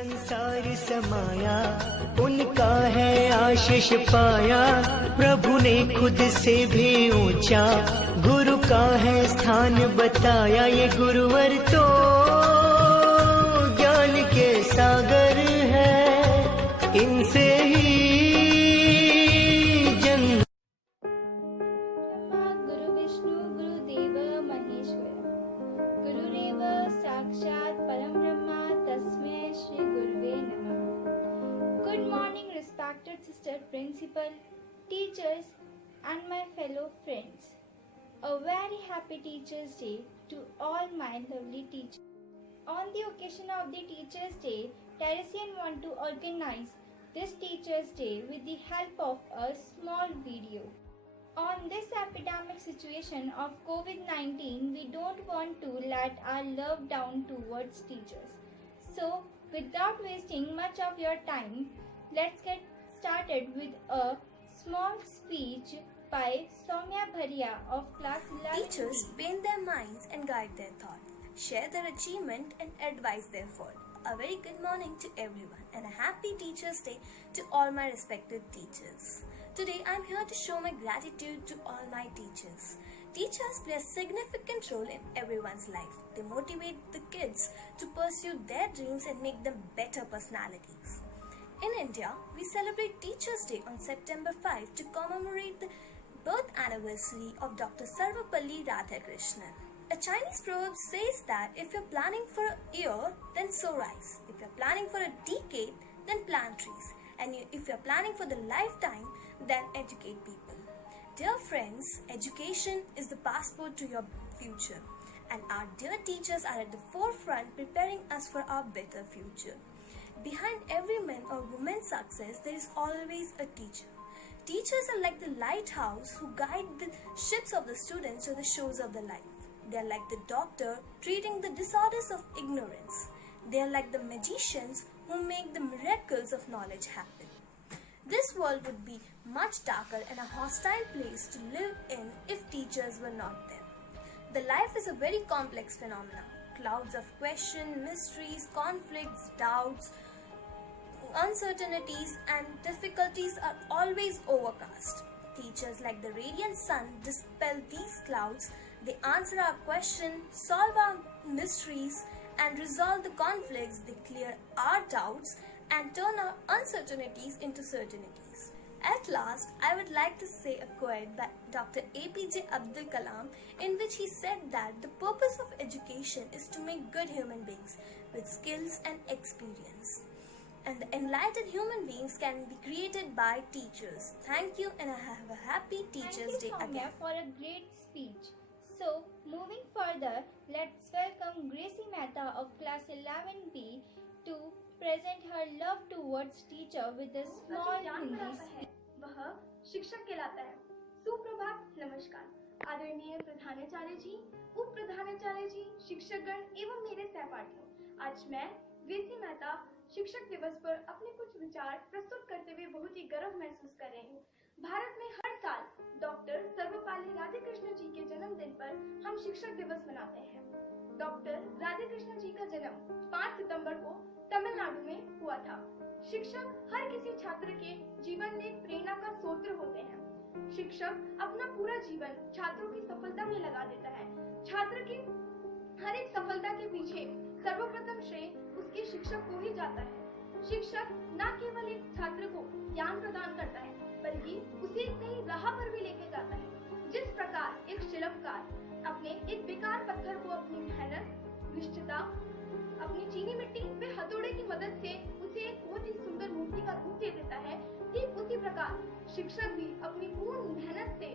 संसार समाया, उनका है आशीष पाया। प्रभु ने खुद से भी ऊंचा गुरु का है स्थान बताया। ये गुरुवर तो ज्ञान के सागर है, इनसे ही जन्म। गुरु विष्णु गुरुदेव महेश्वर, गुरुरेव साक्षात परम ब्रह्मा, तस्मै श्री गुरुवे नमः। Good morning, respected sister principal, teachers and my fellow friends. A very happy Teachers' Day to all my lovely teachers. On the occasion of the Teachers' Day, Teresian want to organize this Teachers' Day with the help of a small video. On this epidemic situation of COVID-19, we don't want to let our love down towards teachers. So, without wasting much of your time, let's get started with a small speech by Soumya Bharia of class 11. Teachers paint their minds and guide their thoughts, share their achievement and advise their effort. A very good morning to everyone and a happy Teachers' Day to all my respected teachers. Today I am here to show my gratitude to all my teachers. Teachers play a significant role in everyone's life. They motivate the kids to pursue their dreams and make them better personalities. In India, we celebrate Teachers' Day on September 5 to commemorate the birth anniversary of Dr. Sarvapalli Radhakrishnan. A Chinese proverb says that if you're planning for a year, then sow rice. If you're planning for a decade, then plant trees. And if you're planning for the lifetime, then educate people. Dear friends, education is the passport to your future. And our dear teachers are at the forefront preparing us for our better future. Behind every man or woman's success, there is always a teacher. Teachers are like the lighthouse who guide the ships of the students to the shores of the life. They are like the doctor treating the disorders of ignorance. They are like the magicians who make the miracles of knowledge happen. This world would be much darker and a hostile place to live in if teachers were not there. The life is a very complex phenomenon. Clouds of questions, mysteries, conflicts, doubts, uncertainties and difficulties are always overcast. Teachers like the radiant sun dispel these clouds. They answer our questions, solve our mysteries and resolve the conflicts. They clear our doubts and turn our uncertainties into certainties. At last, I would like to say a quote by Dr. APJ Abdul Kalam in which he said that the purpose of education is to make good human beings with skills and experience. And the enlightened human beings can be created by teachers. Thank you and have a happy Teachers' Day Thank you, again. Soumya, for a great speech. So, moving further, let's welcome Gracie Mehta of class 11B to present her love towards teacher with a small Hindi speech. वह शिक्षक कहलाता है। सुप्रभात, नमस्कार। आदरणीय प्रधानाचार्य जी, उप प्रधानाचार्य जी, शिक्षकगण एवं मेरे सहपाठियों, आज मैं ग्रेसी मेहता शिक्षक दिवस पर अपने कुछ विचार प्रस्तुत करते हुए बहुत ही गर्व महसूस कर रही हूँ। भारत में हर साल डॉक्टर सर्वपल्ली राधाकृष्णन जी के जन्मदिन पर हम शिक्षक दिवस मनाते हैं। डॉक्टर राधाकृष्णन जी का जन्म 5 सितंबर को तमिलनाडु में हुआ था। शिक्षक हर किसी छात्र के जीवन में प्रेरणा का स्रोत होते हैं। शिक्षक अपना पूरा जीवन छात्रों की सफलता में लगा देता है। छात्र की हर एक सफलता के पीछे सर्वप्रथम श्रेय उसके शिक्षक को ही जाता है। शिक्षक न केवल एक छात्र को ज्ञान प्रदान करता है, बल्कि उसे सही राह पर भी लेके जाता है। जिस प्रकार एक शिल्पकार अपने एक बेकार पत्थर को अपनी मेहनत, निष्ठता, अपनी चीनी मिट्टी व हथौड़े की मदद से उसे एक बहुत ही सुंदर मूर्ति का रूप दे देता है, ठीक उसी प्रकार शिक्षक भी अपनी पूर्ण मेहनत से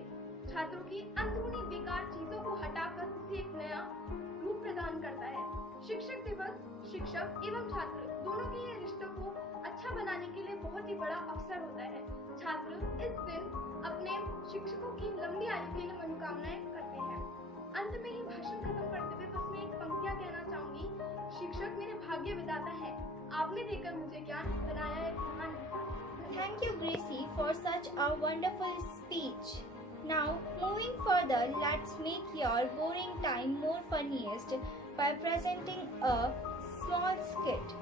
छात्रों की अंदरूनी बेकार चीजों को हटाकर उसे एक नया रूप प्रदान करता है। शिक्षक दिवस शिक्षक एवं छात्र दोनों के ये रिश्तों को अच्छा बनाने के लिए बहुत ही बड़ा अवसर होता है। छात्र इस दिन अपने शिक्षकों की लंबी आयु के लिए मनोकामनाएं करते हैं। अंत में ये भाषण खत्म करते हुए बस मैं एक पंक्तियां कहना चाहूंगी। शिक्षक मेरे भाग्य विधाता है, आपने देकर मुझे ज्ञान बनाया एक महान इंसान। Thank you, Gracie, for such a wonderful speech. Now, moving further, let's make your boring time more funniest by presenting a small skit.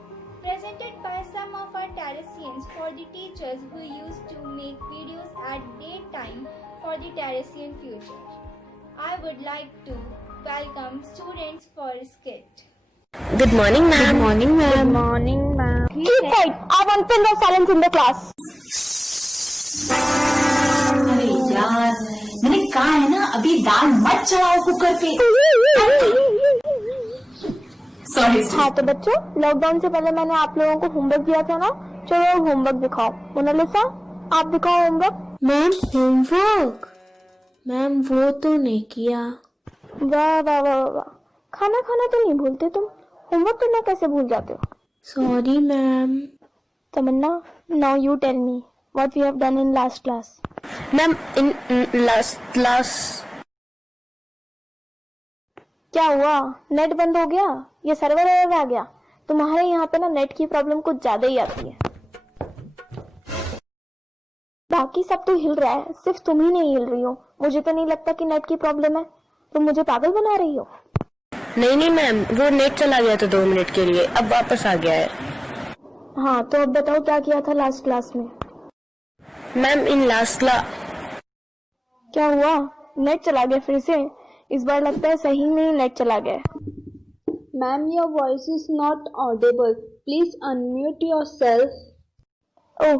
presented by some of our Terrasians for the teachers who used to make videos at daytime for the Terrasian future. I would like to welcome students for a skit. Good morning, ma'am. Good morning, ma'am. Good morning, ma'am. Keep quiet. I want pin of silence in the class. अरे यार, मैंने कहा है ना अभी दाल मत चढ़ाओ cooker पे। सॉरी। हाँ तो बच्चों, लॉकडाउन से पहले मैंने आप लोगों को होमवर्क दिया था ना, चलो होमवर्क दिखाओ। मोनालिसा, आप दिखाओ होमवर्क। Ma'am homework? मैम वो तो नहीं किया। वाह वाह वाह वाह, खाना खाना तो नहीं भूलते तुम, होमवर्क करना कैसे भूल जाते हो? Sorry ma'am. Tamanna, now you tell me what we have done in last class. Ma'am in last class क्या हुआ? नेट बंद हो गया या सर्वर एरर आ गया? तुम्हारे यहाँ पे ना नेट की प्रॉब्लम कुछ ज्यादा ही आती है। बाकी सब तो हिल रहा है, सिर्फ तुम ही नहीं हिल रही हो। मुझे तो नहीं लगता कि नेट की प्रॉब्लम है, तुम मुझे पागल बना रही हो। नहीं मैम, वो नेट चला गया था 2 मिनट के लिए, अब वापस आ गया है। हाँ तो अब बताओ क्या किया था लास्ट क्लास में? मैम इन लास्ट क्लास क्या हुआ? नेट चला गया फिर से? इस बार लगता है सही में ही नेट चला गया। Ma'am, your voice is not audible. Please unmute yourself. Oh,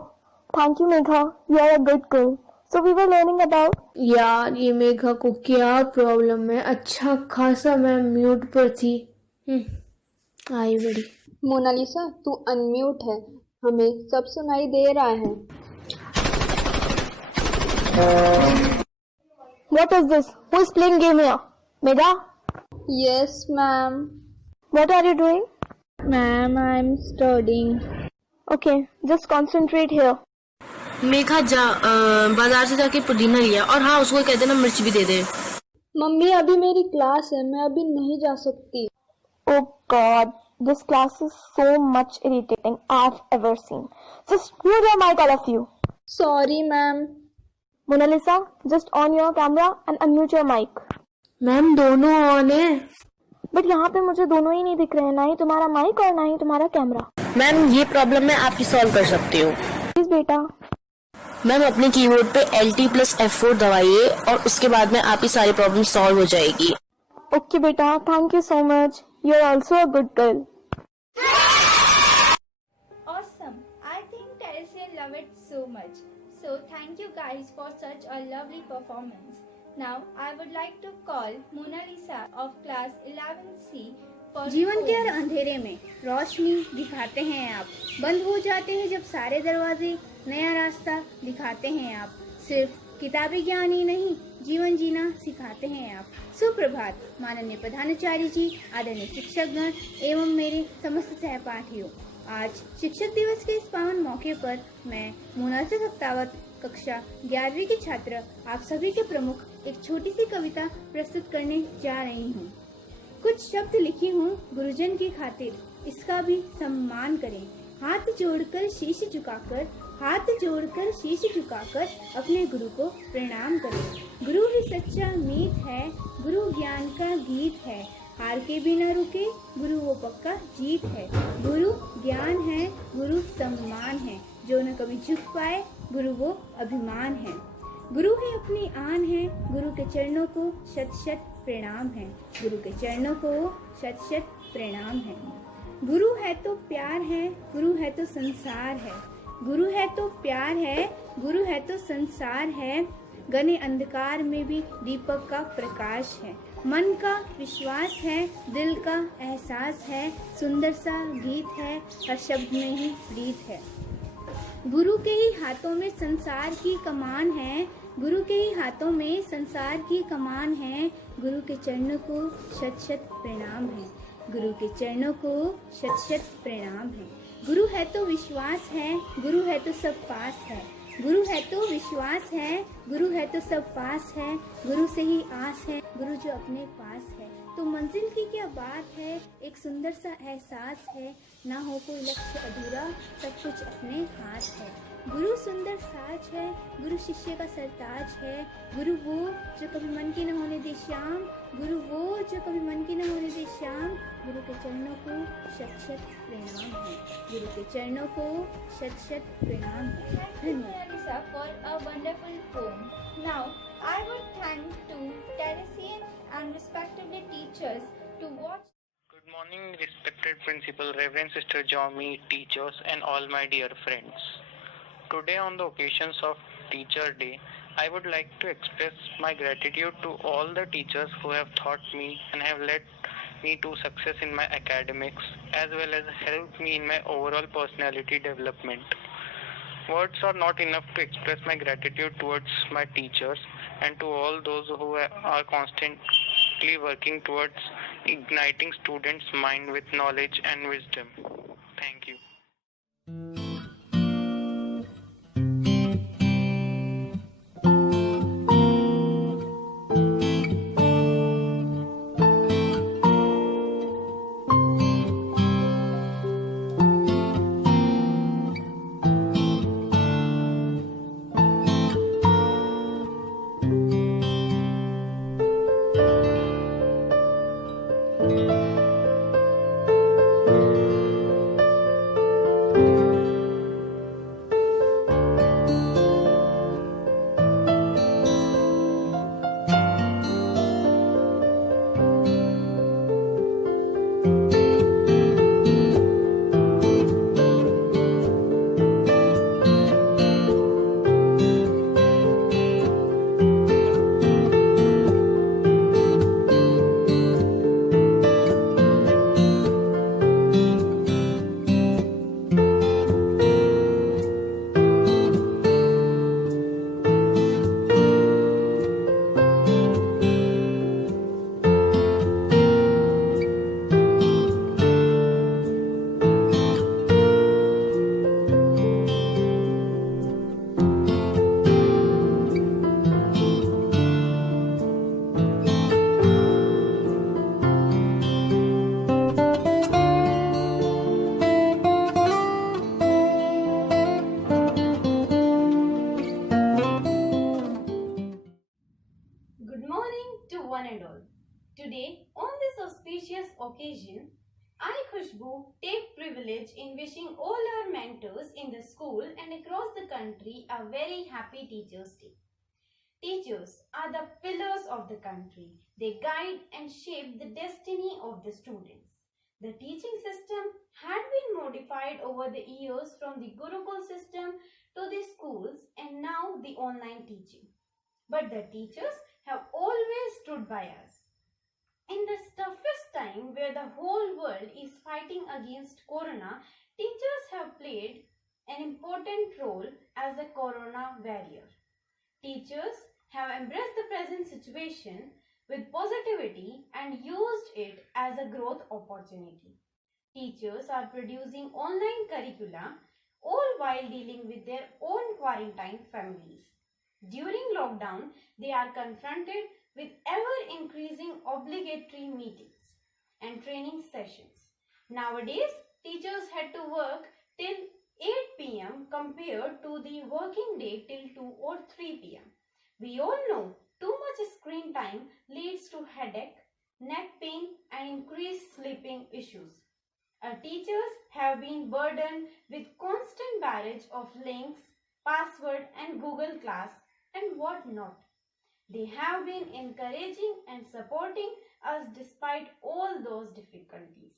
thank you Megha. You are a good girl. So we were learning about. यार ये मेघा को क्या प्रॉब्लम है, अच्छा खासा मैं म्यूट पर थी। आई बड़ी। मोनालिसा, तू अनम्यूट है, हमें सब सुनाई दे रहा है। What is this? Who is playing game here? Megha? Yes, ma'am. What are you doing? Ma'am, I'm studying. Okay, just concentrate here. Megha बाजार से जाके पुदीना लिया, और हाँ उसको कह देना मिर्च भी दे दे। मम्मी अभी मेरी क्लास है, मैं अभी नहीं जा सकती। Oh God, this class is so much irritating I've ever seen. Just mute your mic, all of you. Sorry, ma'am. Monalisa, just on your camera and unmute your mic. Ma'am दोनों on है। But यहाँ पे मुझे दोनों ही नहीं दिख रहे हैं, ना ही तुम्हारा माइक और ना ही तुम्हारा कैमरा। मैम ये प्रॉब्लम मैं आपकी सॉल्व कर सकती हूँ। प्लीज बेटा। मैम अपने कीबोर्ड पे Alt+F4 दबाइए और उसके बाद में आपकी सारी प्रॉब्लम सॉल्व हो जाएगी। ओके बेटा, thank you so much. You are also a good girl. Awesome! I think Terrasian love it so much. So thank you guys for such a lovely performance. Now I would like to call Mona Lisa of class 11C for जीवन के हर poem. अंधेरे में रोशनी दिखाते हैं आप, बंद हो जाते हैं जब सारे दरवाजे, नया रास्ता दिखाते हैं आप। सिर्फ किताबी ज्ञान ही नहीं, जीवन जीना सिखाते हैं आप। सुप्रभात माननीय प्रधानाचार्य जी, आदरणीय शिक्षकगण एवं मेरे समस्त सहपाठियों। आज शिक्षक दिवस के इस पावन मौके पर मैं मोनालिसा सख्तावत कक्षा 11वीं की छात्र आप सभी के प्रमुख एक छोटी सी कविता प्रस्तुत करने जा रही हूँ। कुछ शब्द लिखी हूँ गुरुजन की खातिर, इसका भी सम्मान करें। हाथ जोड़कर शीश झुकाकर, हाथ जोड़कर शीश झुकाकर अपने गुरु को प्रणाम करें। गुरु ही सच्चा मीत है, गुरु ज्ञान का गीत है, हार के बिना रुके गुरु वो पक्का जीत है। गुरु ज्ञान है, गुरु सम्मान है, जो न कभी झुक पाए गुरु वो अभिमान है। गुरु ही अपनी आन है, गुरु के चरणों को शत शत प्रणाम है, गुरु के चरणों को शत शत प्रणाम है। गुरु है तो प्यार है, गुरु है तो संसार है, गुरु है तो प्यार है, गुरु है तो संसार है। घने अंधकार में भी दीपक का प्रकाश है, मन का विश्वास है, दिल का एहसास है, सुंदर सा गीत है, हर शब्द में ही प्रीत है। गुरु के ही हाथों में संसार की कमान है, गुरु के ही हाथों में संसार की कमान है। गुरु के चरणों को शत शत प्रणाम है, गुरु के चरणों को शत शत प्रणाम है। गुरु है तो विश्वास है, गुरु है तो सब पास है, गुरु है तो विश्वास है, गुरु है तो सब पास है, गुरु से ही आस है, गुरु जो अपने पास है। तो मंजिल की क्या बात है, एक सुंदर सा एहसास है, ना हो कोई लक्ष्य अधूरा, सब कुछ अपने हाथ है। गुरु सुंदर साज है, गुरु शिष्य का सरताज है। गुरु वो जो कभी मन की न होने दे श्याम, गुरु वो जो कभी मन की न होने दे श्याम। गुरु के चरणों को शत शत प्रणाम है, गुरु के चरणों को शत शत प्रणाम है। धन्यवाद। Lisa for a wonderful poem. Now, I would thank to Teresian and respectable teachers to watch. Good morning, respected Principal, Reverend Sister Jomi, teachers, and all my dear friends. Today, on the occasions of Teacher Day, I would like to express my gratitude to all the teachers who have taught me and have led me to success in my academics, as well as helped me in my overall personality development. Words are not enough to express my gratitude towards my teachers and to all those who are constantly working towards igniting students' mind with knowledge and wisdom. Thank you. Today, on this auspicious occasion, I, Khushbu, take privilege in wishing all our mentors in the school and across the country a very happy Teachers' Day. Teachers are the pillars of the country. They guide and shape the destiny of the students. The teaching system had been modified over the years from the Gurukul system to the schools and now the online teaching. But the teachers have always stood by us. In this toughest time where the whole world is fighting against Corona, teachers have played an important role as a Corona barrier. Teachers have embraced the present situation with positivity and used it as a growth opportunity. Teachers are producing online curricula all while dealing with their own quarantine families. During lockdown, they are confronted with ever-increasing obligatory meetings and training sessions. Nowadays, teachers had to work till 8 p.m. compared to the working day till 2 or 3 p.m. We all know too much screen time leads to headache, neck pain and increased sleeping issues. Our teachers have been burdened with constant barrage of links, password and Google Class and what not. They have been encouraging and supporting us despite all those difficulties.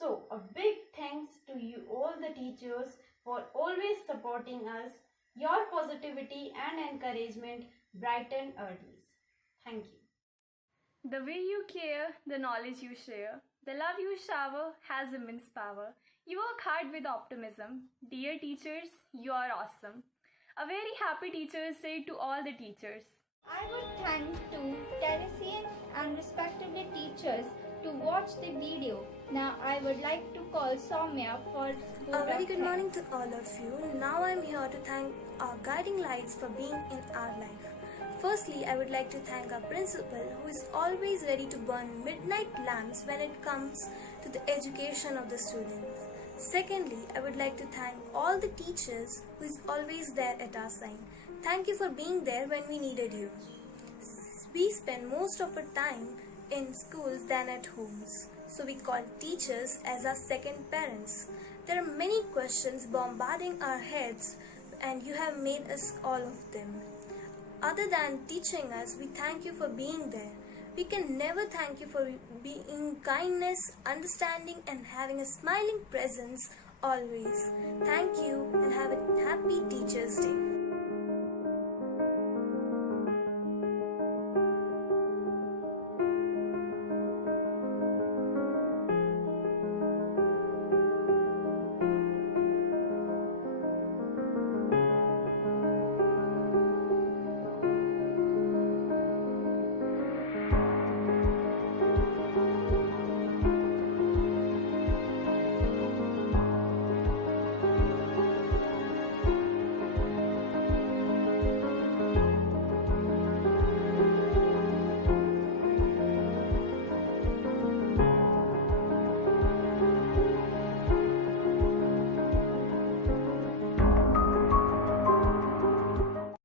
So, a big thanks to you all the teachers for always supporting us. Your positivity and encouragement brighten our days. Thank you. The way you care, the knowledge you share, the love you shower has immense power. You work hard with optimism. Dear teachers, you are awesome. A very happy Teachers' Day to all the teachers. I would thank to Teresian and respectable teachers to watch the video. Now I would like to call Soumya for a very good morning to all of you. Now I am here to thank our guiding lights for being in our life. Firstly, I would like to thank our principal who is always ready to burn midnight lamps when it comes to the education of the students. Secondly, I would like to thank all the teachers who is always there at our side. Thank you for being there when we needed you. We spend most of our time in schools than at homes, so we call teachers as our second parents. There are many questions bombarding our heads, and you have made us all of them. Other than teaching us, we thank you for being there. We can never thank you for being kindness, understanding, and having a smiling presence always. Thank you and have a happy Teachers' Day.